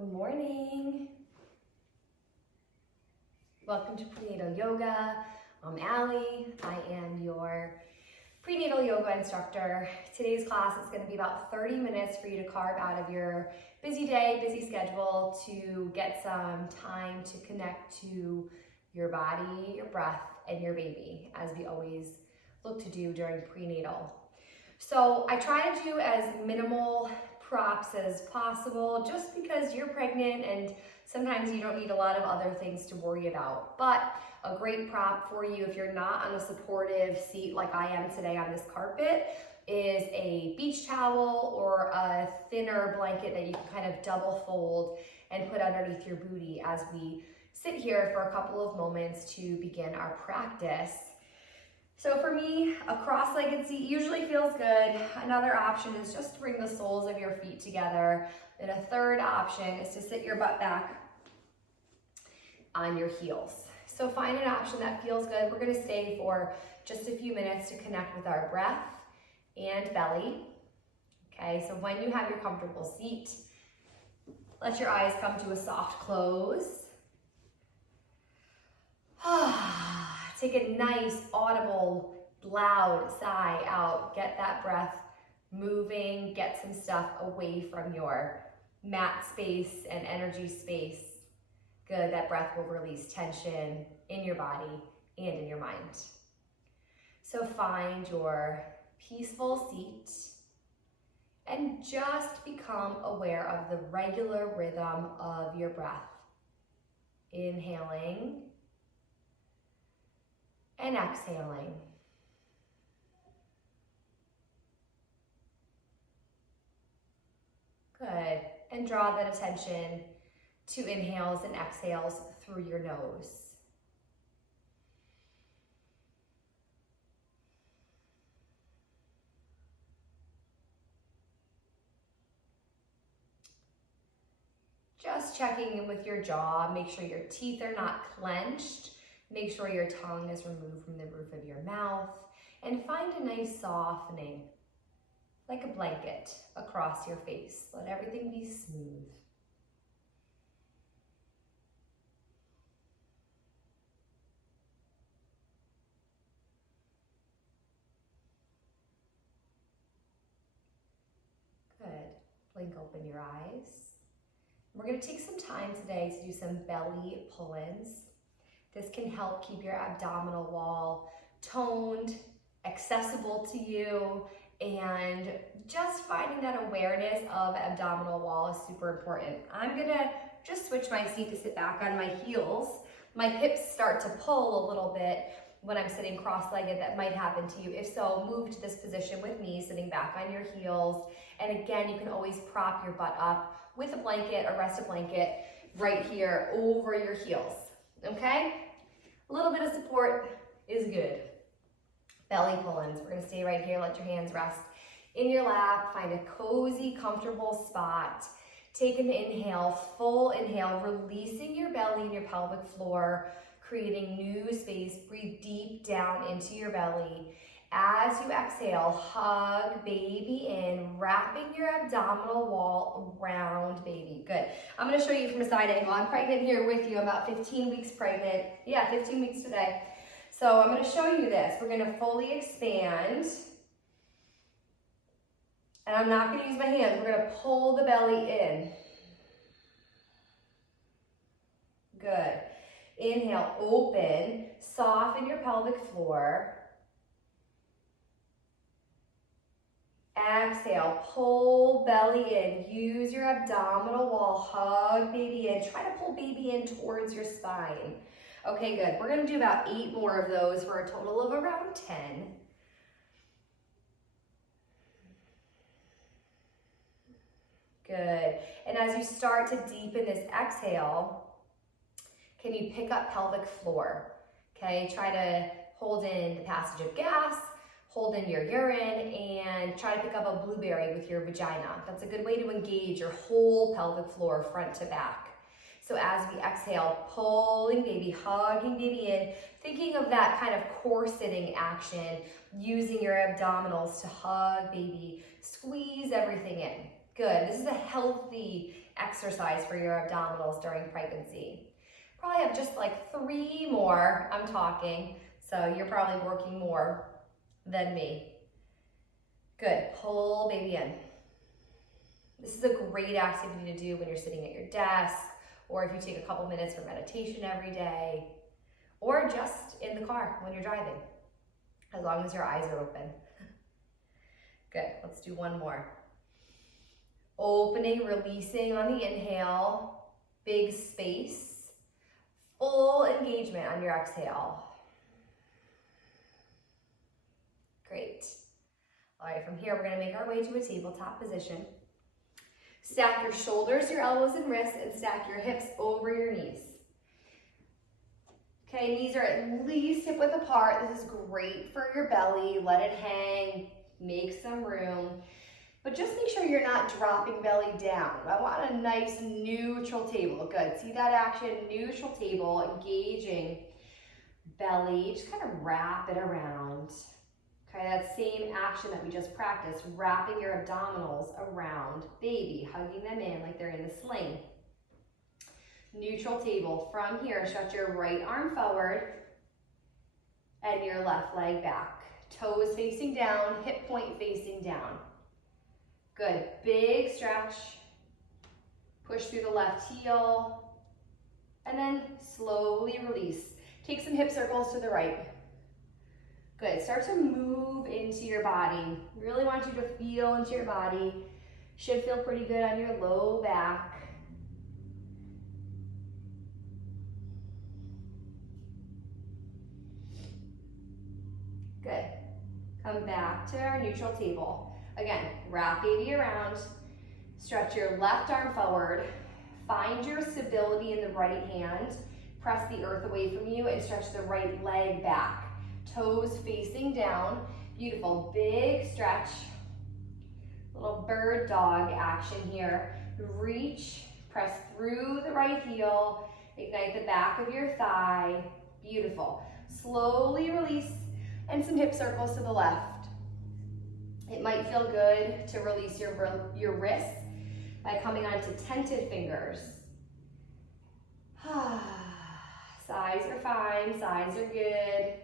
Good morning. Welcome to Prenatal Yoga. I'm Allie. I am your prenatal yoga instructor. Today's class is going to be about 30 minutes for you to carve out of your busy day, busy schedule to get some time to connect to your body, your breath, and your baby, as we always look to do during prenatal. So I try to do as minimal props as possible just because you're pregnant and sometimes you don't need a lot of other things to worry about. But a great prop for you if you're not on a supportive seat like I am today on this carpet is a beach towel or a thinner blanket that you can kind of double fold and put underneath your booty as we sit here for a couple of moments to begin our practice. So for me, a cross-legged seat usually feels good. Another option is just to bring the soles of your feet together. And a third option is to sit your butt back on your heels. So find an option that feels good. We're gonna stay for just a few minutes to connect with our breath and belly. Okay, so when you have your comfortable seat, let your eyes come to a soft close. Take a nice, audible, loud sigh out. Get that breath moving. Get some stuff away from your mat space and energy space. Good, that breath will release tension in your body and in your mind. So find your peaceful seat and just become aware of the regular rhythm of your breath. Inhaling and exhaling. Good. And draw that attention to inhales and exhales through your nose. Just checking in with your jaw. Make sure your teeth are not clenched. Make sure your tongue is removed from the roof of your mouth, and find a nice softening, like a blanket, across your face. Let everything be smooth. Good. Blink open your eyes. We're going to take some time today to do some belly pull-ins. This can help keep your abdominal wall toned, accessible to you, and just finding that awareness of abdominal wall is super important. I'm gonna just switch my seat to sit back on my heels. My hips start to pull a little bit when I'm sitting cross-legged. That might happen to you. If so, move to this position with me, sitting back on your heels. And again, you can always prop your butt up with a blanket or rest a blanket right here over your heels. Okay? A little bit of support is good. Belly pull-ins. We're going to stay right here. Let your hands rest in your lap. Find a cozy, comfortable spot. Take an inhale, full inhale, releasing your belly and your pelvic floor, creating new space. Breathe deep down into your belly. As you exhale, hug baby in, wrapping your abdominal wall around baby. Good. I'm going to show you from a side angle. I'm pregnant here with you. I'm about 15 weeks pregnant. Yeah, 15 weeks today. So I'm going to show you this. We're going to fully expand. And I'm not going to use my hands. We're going to pull the belly in. Good. Inhale, open. Soften your pelvic floor. Exhale, pull belly in. Use your abdominal wall. Hug baby in. Try to pull baby in towards your spine. Okay, good. We're going to do about 8 more of those for a total of around 10. Good. And as you start to deepen this exhale, can you pick up pelvic floor? Okay, try to hold in the passage of gas. Hold in your urine and try to pick up a blueberry with your vagina. That's a good way to engage your whole pelvic floor front to back. So as we exhale, pulling baby, hugging baby in, thinking of that kind of core sitting action, using your abdominals to hug baby, squeeze everything in. Good. This is a healthy exercise for your abdominals during pregnancy. Probably have just like 3 more, I'm talking, so you're probably working more than me. Good, pull baby in. This is a great activity to do when you're sitting at your desk, or if you take a couple minutes for meditation every day, or just in the car when you're driving, as long as your eyes are open. Good, let's do 1 more. Opening, releasing on the inhale, big space, full engagement on your exhale. Great. All right, from here, we're gonna make our way to a tabletop position. Stack your shoulders, your elbows and wrists, and stack your hips over your knees. Okay, knees are at least hip width apart. This is great for your belly. Let it hang, make some room. But just make sure you're not dropping belly down. I want a nice neutral table. Good, see that action? Neutral table, engaging belly. Just kind of wrap it around. Okay, that same action that we just practiced, wrapping your abdominals around baby, hugging them in like they're in the sling. Neutral table. From here, stretch your right arm forward and your left leg back. Toes facing down, hip point facing down. Good, big stretch. Push through the left heel and then slowly release. Take some hip circles to the right. Good, start to move into your body. Really want you to feel into your body. Should feel pretty good on your low back. Good, come back to our neutral table. Again, wrap baby around. Stretch your left arm forward. Find your stability in the right hand. Press the earth away from you and stretch the right leg back. Toes facing down. Beautiful, big stretch. Little bird dog action here. Reach, press through the right heel. Ignite the back of your thigh. Beautiful. Slowly release and some hip circles to the left. It might feel good to release your wrists by coming onto tented fingers. Sides are fine, sides are good.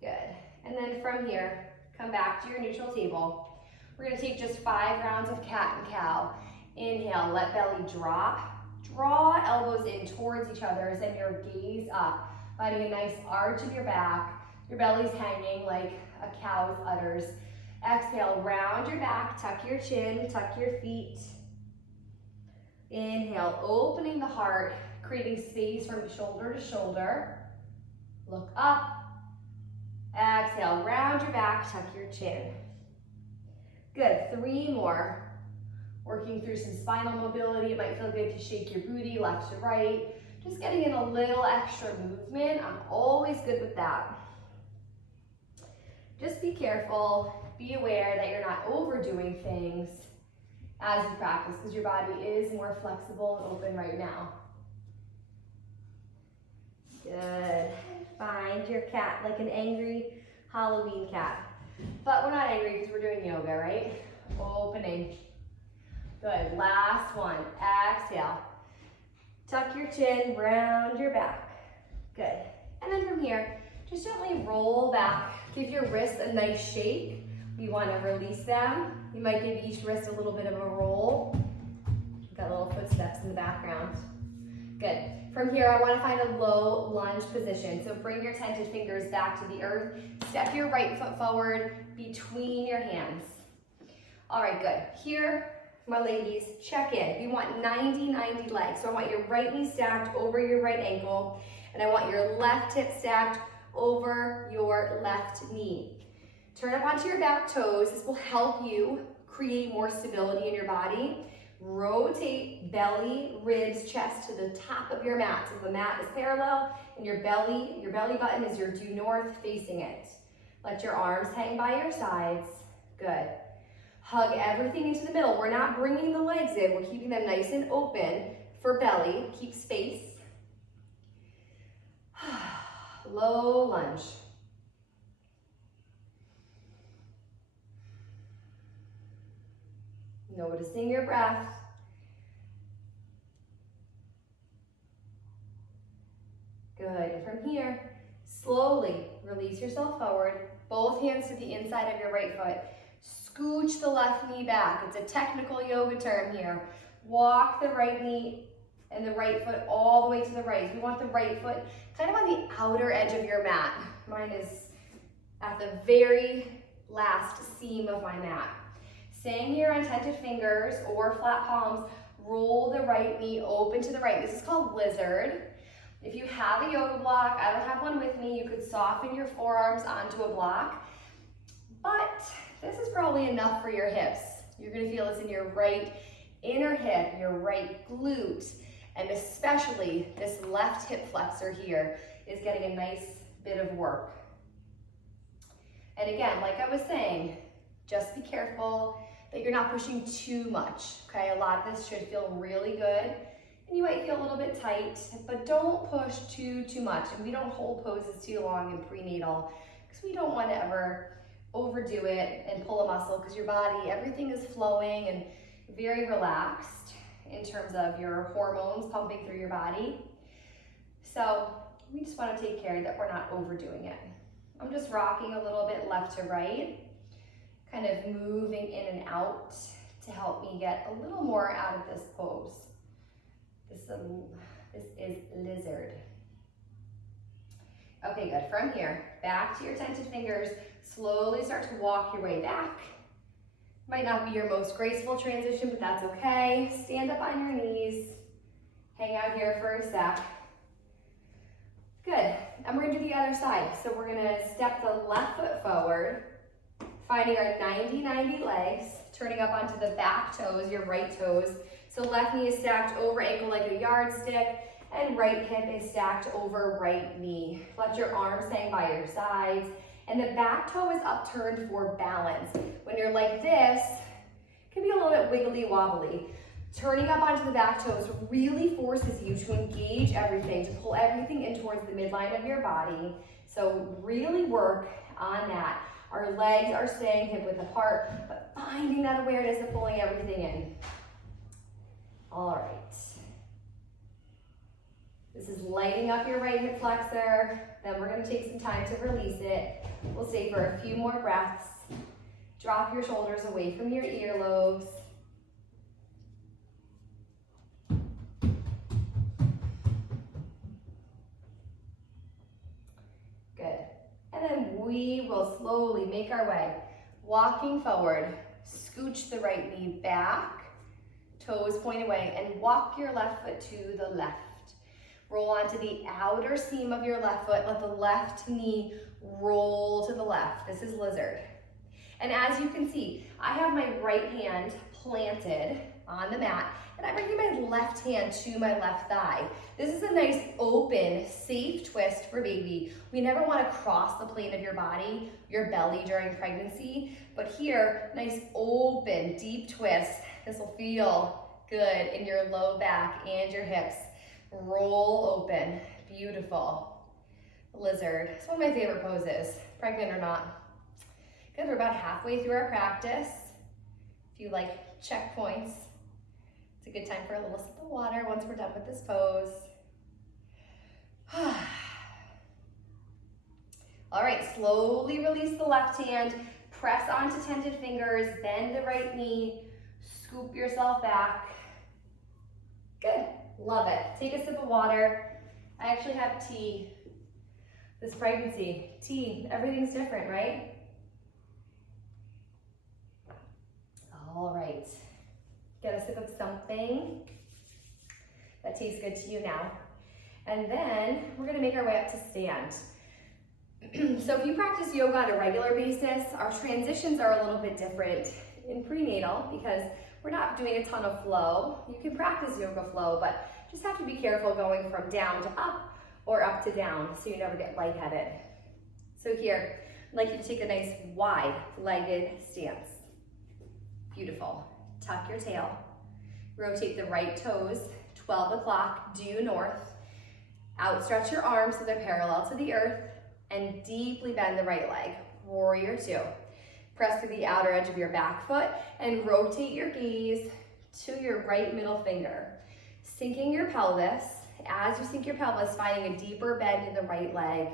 Good. And then from here, come back to your neutral table. We're gonna take just 5 rounds of cat and cow. Inhale, let belly drop. Draw elbows in towards each other, send your gaze up, finding a nice arch in your back. Your belly's hanging like a cow's udders. Exhale, round your back, tuck your chin, tuck your feet. Inhale, opening the heart, creating space from shoulder to shoulder. Look up. Exhale, round your back, tuck your chin. Good, 3 more. Working through some spinal mobility. It might feel good to shake your booty left to right. Just getting in a little extra movement. I'm always good with that. Just be careful, be aware that you're not overdoing things as you practice, because your body is more flexible and open right now. Good. Find your cat like an angry Halloween cat. But we're not angry because we're doing yoga, right? Opening. Good, last one, exhale. Tuck your chin, round your back. Good, and then from here, just gently roll back. Give your wrists a nice shake. We want to release them. You might give each wrist a little bit of a roll. Got little footsteps in the background. Good, from here, I want to find a low lunge position. So bring your tented fingers back to the earth. Step your right foot forward between your hands. All right, good. Here, my ladies, check in. We want 90-90 legs. So I want your right knee stacked over your right ankle, and I want your left hip stacked over your left knee. Turn up onto your back toes. This will help you create more stability in your body. Rotate belly, ribs, chest to the top of your mat. So the mat is parallel, and your belly button is your due north facing it. Let your arms hang by your sides. Good. Hug everything into the middle. We're not bringing the legs in. We're keeping them nice and open for belly. Keep space. Low lunge. Noticing your breath. Good, and from here, slowly release yourself forward. Both hands to the inside of your right foot. Scooch the left knee back. It's a technical yoga term here. Walk the right knee and the right foot all the way to the right. We want the right foot kind of on the outer edge of your mat. Mine is at the very last seam of my mat. Staying here on tented fingers or flat palms, roll the right knee open to the right. This is called lizard. If you have a yoga block, I don't have one with me, you could soften your forearms onto a block, but this is probably enough for your hips. You're gonna feel this in your right inner hip, your right glute, and especially this left hip flexor here is getting a nice bit of work. And again, like I was saying, just be careful that you're not pushing too much, okay? A lot of this should feel really good, and you might feel a little bit tight, but don't push too much. And we don't hold poses too long in prenatal because we don't want to ever overdo it and pull a muscle, because your body, everything is flowing and very relaxed in terms of your hormones pumping through your body. So we just want to take care that we're not overdoing it. I'm just rocking a little bit left to right, kind of moving in and out to help me get a little more out of this pose. This is lizard. Okay, good. From here, back to your tented fingers. Slowly start to walk your way back. Might not be your most graceful transition, but that's okay. Stand up on your knees. Hang out here for a sec. Good. And we're gonna do the other side. So we're gonna step the left foot forward, finding our 90-90 legs, turning up onto the back toes, your right toes. So left knee is stacked over ankle like a yardstick, and right hip is stacked over right knee. Let your arms hang by your sides, and the back toe is upturned for balance. When you're like this, it can be a little bit wiggly wobbly. Turning up onto the back toes really forces you to engage everything, to pull everything in towards the midline of your body. So really work on that. Our legs are staying hip width apart, but finding that awareness of pulling everything in. All right. This is lighting up your right hip flexor. Then we're gonna take some time to release it. We'll stay for a few more breaths. Drop your shoulders away from your earlobes. Good. And then we will slowly make our way, walking forward. Scooch the right knee back, toes point away, and walk your left foot to the left. Roll onto the outer seam of your left foot. Let the left knee roll to the left. This is lizard. And as you can see, I have my right hand planted on the mat, and I'm bringing my left hand to my left thigh. This is a nice open, safe twist for baby. We never want to cross the plane of your body, your belly during pregnancy, but here, nice open, deep twist. This will feel good in your low back and your hips. Roll open, beautiful. Lizard, it's one of my favorite poses, pregnant or not. Good, we're about halfway through our practice. If you like checkpoints, it's a good time for a little sip of water once we're done with this pose. All right, slowly release the left hand, press onto tented fingers, bend the right knee, scoop yourself back. Good. Love it. Take a sip of water. I actually have tea this pregnancy. Tea, everything's different, right? All right. Get a sip of something that tastes good to you now. And then we're gonna make our way up to stand. So if you practice yoga on a regular basis, our transitions are a little bit different in prenatal because we're not doing a ton of flow. You can practice yoga flow, but just have to be careful going from down to up or up to down so you never get lightheaded. So here, I'd like you to take a nice wide-legged stance. Beautiful. Tuck your tail. Rotate the right toes, 12 o'clock, due north. Outstretch your arms so they're parallel to the earth, and deeply bend the right leg. Warrior two. Press to the outer edge of your back foot and rotate your gaze to your right middle finger. Sinking your pelvis. As you sink your pelvis, finding a deeper bend in the right leg.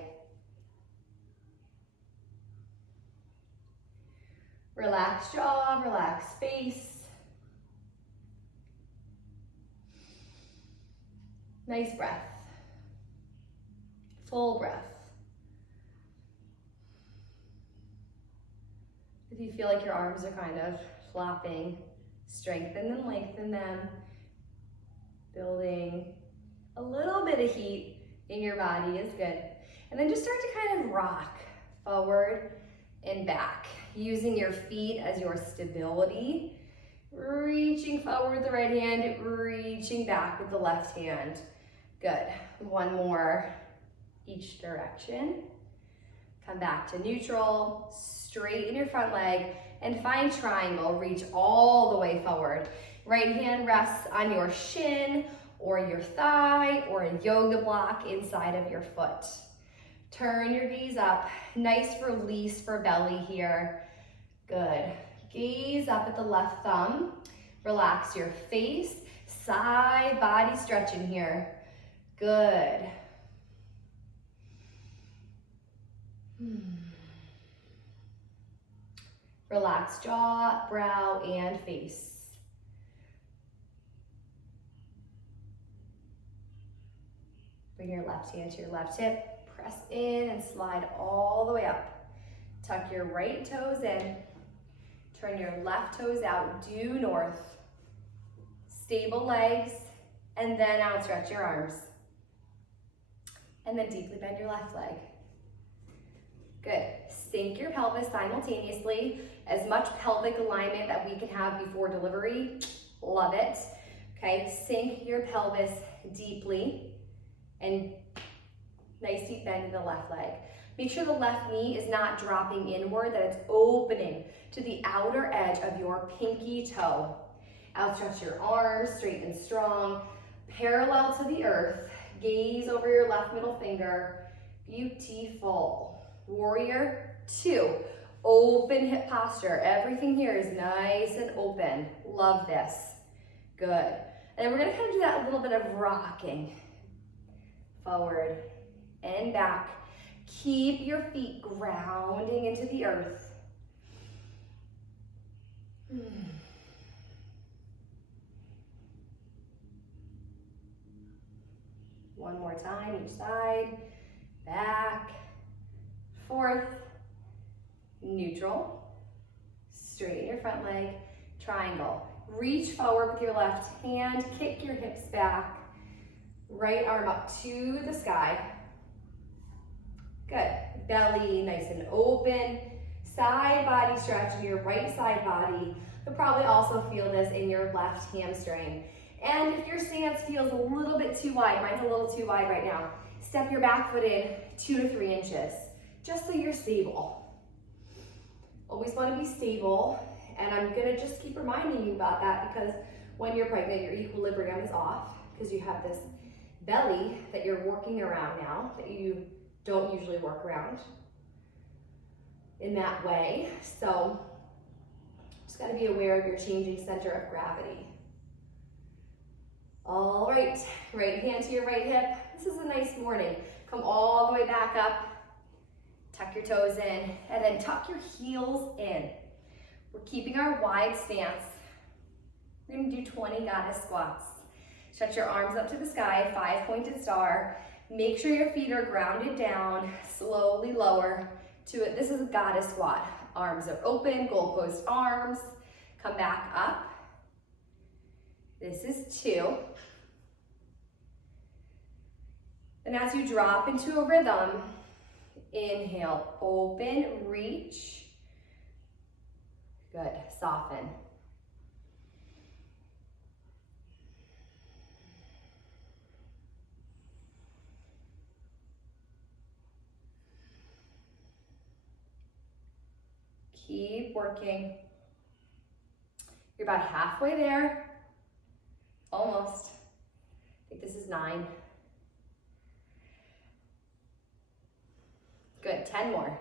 Relax jaw, relax face. Nice breath. Full breath. If you feel like your arms are kind of flopping, strengthen and lengthen them, building a little bit of heat in your body is good. And then just start to kind of rock forward and back, using your feet as your stability, reaching forward with the right hand, reaching back with the left hand. Good. One more each direction. Come back to neutral, straighten your front leg, and find triangle. Reach all the way forward. Right hand rests on your shin or your thigh or a yoga block inside of your foot. Turn your gaze up. Nice release for belly here. Good. Gaze up at the left thumb. Relax your face. Side body stretching here. Good. Relax jaw, brow, and face. Bring your left hand to your left hip. Press in and slide all the way up. Tuck your right toes in. Turn your left toes out, due north. Stable legs, and then outstretch your arms. And then deeply bend your left leg. Good. Sink your pelvis simultaneously. As much pelvic alignment that we can have before delivery. Love it. Okay, sink your pelvis deeply and nice deep bend in the left leg. Make sure the left knee is not dropping inward, that it's opening to the outer edge of your pinky toe. Outstretch your arms, straight and strong, parallel to the earth. Gaze over your left middle finger. Beautiful. Warrior 2. Open hip posture. Everything here is nice and open. Love this. Good. And then we're gonna kind of do that little bit of rocking. Forward and back. Keep your feet grounding into the earth. One more time, each side. Back, forth, neutral. Straighten your front leg, triangle. Reach forward with your left hand, kick your hips back. Right arm up to the sky. Good. Belly nice and open. Side body stretch in your right side body. You'll probably also feel this in your left hamstring. And if your stance feels a little bit too wide, mine's a little too wide right now, step your back foot in 2 to 3 inches, just so you're stable. Always want to be stable, and I'm gonna just keep reminding you about that because when you're pregnant, your equilibrium is off because you have this belly that you're working around now that you don't usually work around in that way. So just got to be aware of your changing center of gravity. All right, right hand to your right hip. This is a nice morning. Come all the way back up, tuck your toes in, and then tuck your heels in. We're keeping our wide stance. We're gonna do 20 goddess squats. Stretch your arms up to the sky, 5-pointed star. Make sure your feet are grounded down, slowly lower to it. This is a goddess squat. Arms are open, goalpost arms. Come back up. This is 2. And as you drop into a rhythm, inhale, open, reach. Good, soften. Keep working. You're about halfway there. Almost. I think this is 9. Good, 10 more.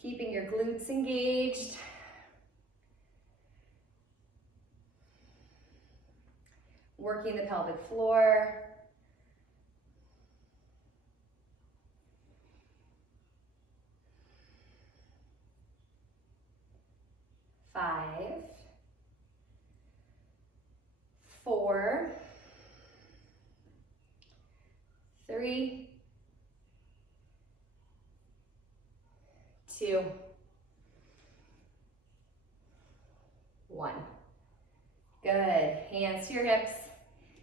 Keeping your glutes engaged. Working the pelvic floor. Five, 4, 3, 2, 1. Good. Hands to your hips.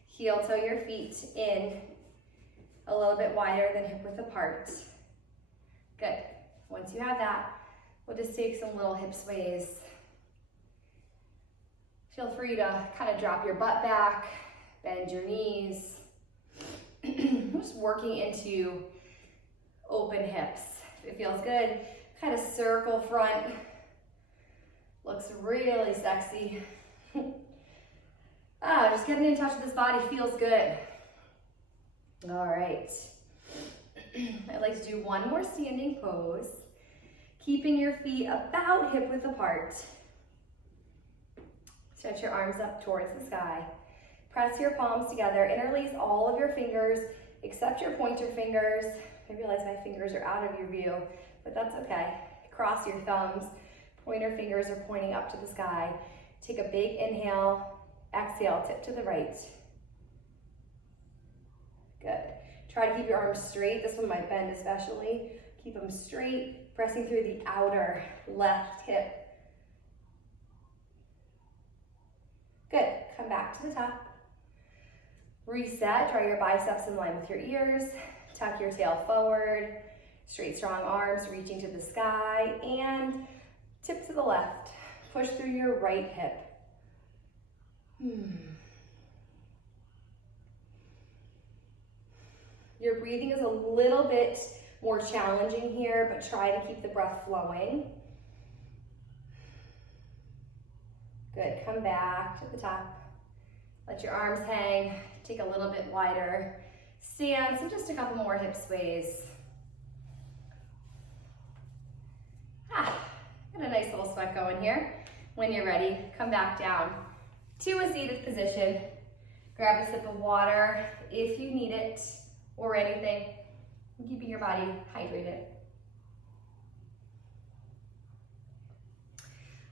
Heel toe your feet in a little bit wider than hip width apart. Good. Once you have that, we'll just take some little hip sways. Feel free to kind of drop your butt back, bend your knees. Just working into open hips. If it feels good, kind of circle front. Looks really sexy. Just getting in touch with this body feels good. All right. I'd like to do one more standing pose. Keeping your feet about hip width apart. Stretch your arms up towards the sky. Press your palms together. Interlace all of your fingers except your pointer fingers. I realize my fingers are out of your view, but that's okay. Cross your thumbs. Pointer fingers are pointing up to the sky. Take a big inhale. Exhale, tip to the right. Good. Try to keep your arms straight. This one might bend especially. Keep them straight, pressing through the outer left hip. Good. Come back to the top. Reset. Draw your biceps in line with your ears. Tuck your tail forward. Straight, strong arms reaching to the sky. And tip to the left. Push through your right hip. Your breathing is a little bit more challenging here, but try to keep the breath flowing. Good, come back to the top. Let your arms hang, take a little bit wider stance, and just a couple more hip sways. Got a nice little sweat going here. When you're ready, come back down to a seated position. Grab a sip of water if you need it, or anything, keeping your body hydrated.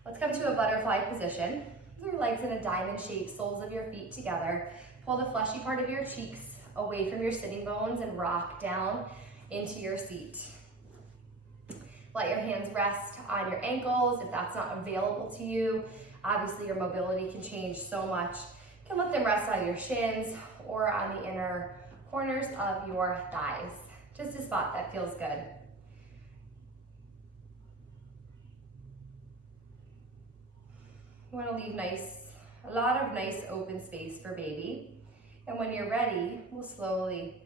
Let's come to a butterfly position. Your legs in a diamond shape, soles of your feet together. Pull the fleshy part of your cheeks away from your sitting bones and rock down into your seat. Let your hands rest on your ankles if that's not available to you. Obviously your mobility can change so much. You can let them rest on your shins or on the inner corners of your thighs. Just a spot that feels good. You want to leave a lot of nice open space for baby. And when you're ready, we'll slowly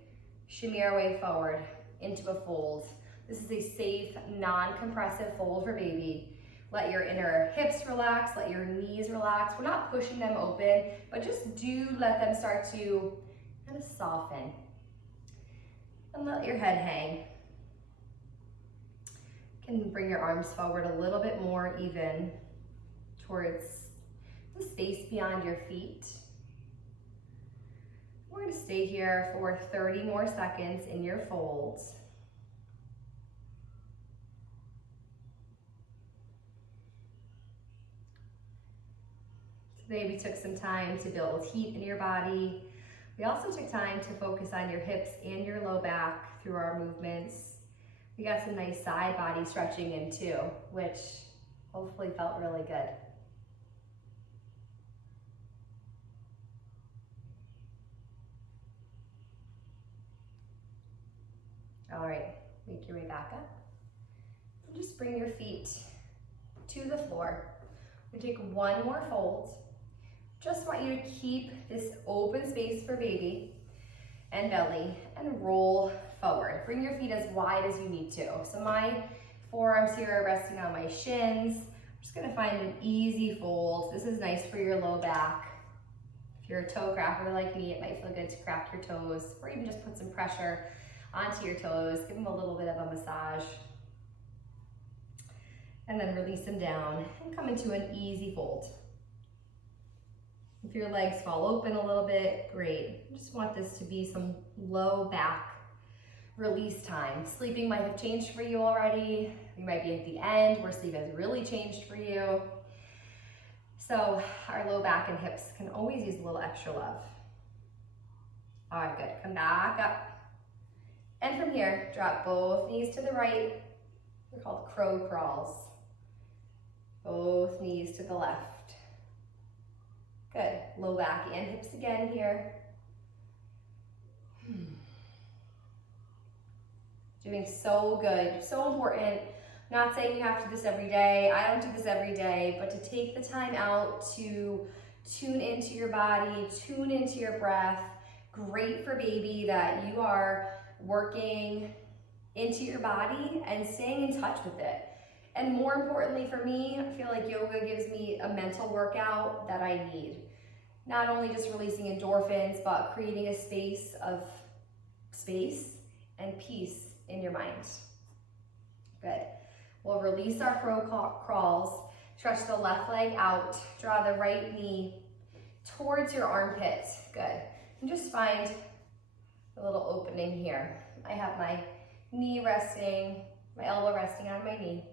shimmy our way forward into a fold. This is a safe, non-compressive fold for baby. Let your inner hips relax, let your knees relax. We're not pushing them open, but just do let them start to kind of soften. And let your head hang. You can bring your arms forward a little bit more even towards the space beyond your feet. We're going to stay here for 30 more seconds in your fold. Today we took some time to build heat in your body. We also took time to focus on your hips and your low back through our movements. We got some nice side body stretching in too, which hopefully felt really good. All right, make your way back up. And just bring your feet to the floor. We take one more fold. Just want you to keep this open space for baby and belly and roll forward. Bring your feet as wide as you need to. So my forearms here are resting on my shins. I'm just gonna find an easy fold. This is nice for your low back. If you're a toe cracker like me, it might feel good to crack your toes, or even just put some pressure onto your toes. Give them a little bit of a massage. And then release them down and come into an easy fold. If your legs fall open a little bit, great. I just want this to be some low back release time. Sleeping might have changed for you already. You might be at the end where sleep has really changed for you. So our low back and hips can always use a little extra love. All right, good. Come back up. And from here, drop both knees to the right. They're called crow crawls. Both knees to the left. Good. Low back and hips again here. Doing so good, so important. Not saying you have to do this every day. I don't do this every day, but to take the time out to tune into your body, tune into your breath. Great for baby that you are working into your body and staying in touch with it. And more importantly for me, I feel like yoga gives me a mental workout that I need. Not only just releasing endorphins, but creating a space of space and peace in your mind. Good. We'll release our crow crawls. Stretch the left leg out. Draw the right knee towards your armpit. Good. And just find a little opening here. I have my knee resting, my elbow resting on my knee.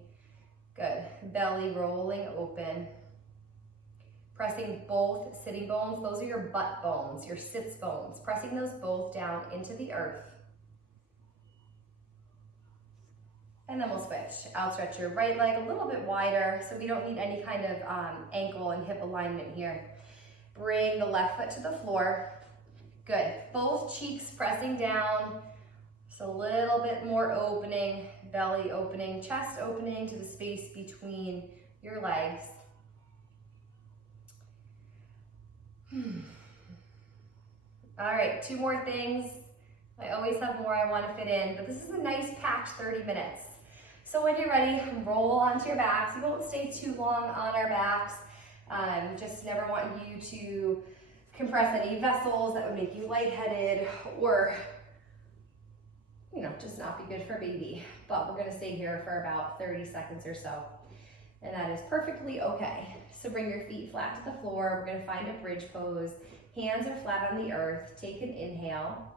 Good. Belly rolling open. Pressing both sitting bones. Those are your butt bones, your sits bones. Pressing those both down into the earth. And then we'll switch. Outstretch your right leg a little bit wider so we don't need any kind of ankle and hip alignment here. Bring the left foot to the floor. Good. Both cheeks pressing down. Just a little bit more opening, belly opening, chest opening to the space between your legs. All right, 2 more things. I always have more I want to fit in, but this is a nice packed 30 minutes. So when you're ready, roll onto your backs. We won't stay too long on our backs. Just never want you to compress any vessels that would make you lightheaded or, you know, just not be good for baby. But we're gonna stay here for about 30 seconds or so. And that is perfectly okay. So bring your feet flat to the floor. We're gonna find a bridge pose. Hands are flat on the earth. Take an inhale.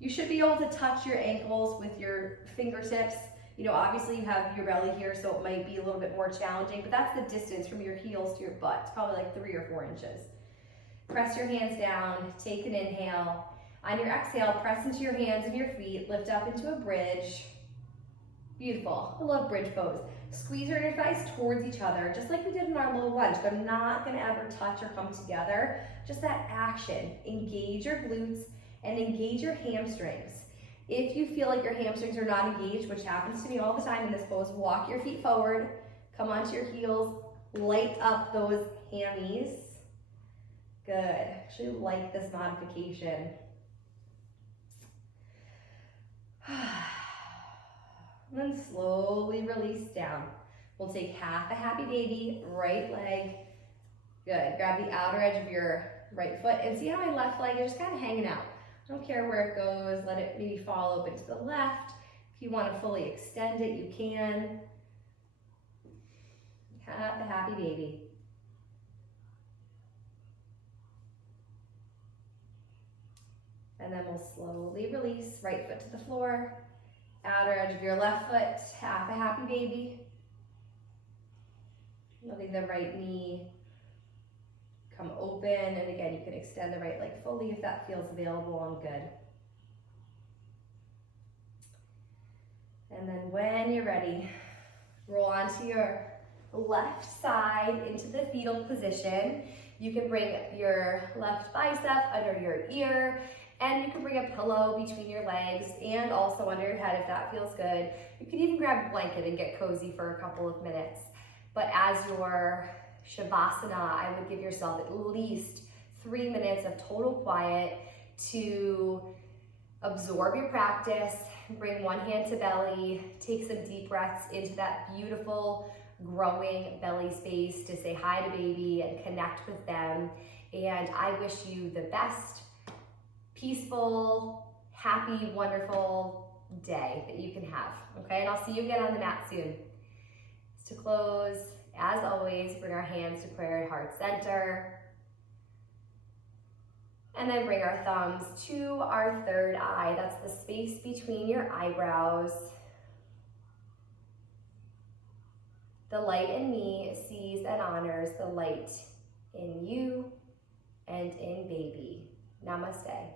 You should be able to touch your ankles with your fingertips. You know, obviously you have your belly here, so it might be a little bit more challenging, but that's the distance from your heels to your butt. It's probably like 3 or 4 inches. Press your hands down, take an inhale. On your exhale, press into your hands and your feet, lift up into a bridge. Beautiful, I love bridge pose. Squeeze your inner thighs towards each other, just like we did in our little lunge. They're not gonna ever touch or come together. Just that action. Engage your glutes and engage your hamstrings. If you feel like your hamstrings are not engaged, which happens to me all the time in this pose, walk your feet forward, come onto your heels, light up those hammies. Good, I actually like this modification. And then slowly release down. We'll take half a happy baby, right leg. Good, grab the outer edge of your right foot and see how my left leg is just kind of hanging out. I don't care where it goes, let it maybe fall open to the left. If you want to fully extend it, you can. Half a happy baby. And then we'll slowly release, right foot to the floor, outer edge of your left foot, half a happy baby. Letting the right knee come open, and again, you can extend the right leg fully if that feels available and good. And then when you're ready, roll onto your left side into the fetal position. You can bring your left bicep under your ear, and you can bring a pillow between your legs and also under your head if that feels good. You can even grab a blanket and get cozy for a couple of minutes. But as your Shavasana, I would give yourself at least 3 minutes of total quiet to absorb your practice. Bring one hand to belly, take some deep breaths into that beautiful growing belly space to say hi to baby and connect with them. And I wish you the best, peaceful, happy, wonderful day that you can have. Okay, and I'll see you again on the mat soon. To close close. As always, bring our hands to prayer at heart center. And then bring our thumbs to our third eye. That's the space between your eyebrows. The light in me sees and honors the light in you and in baby. Namaste.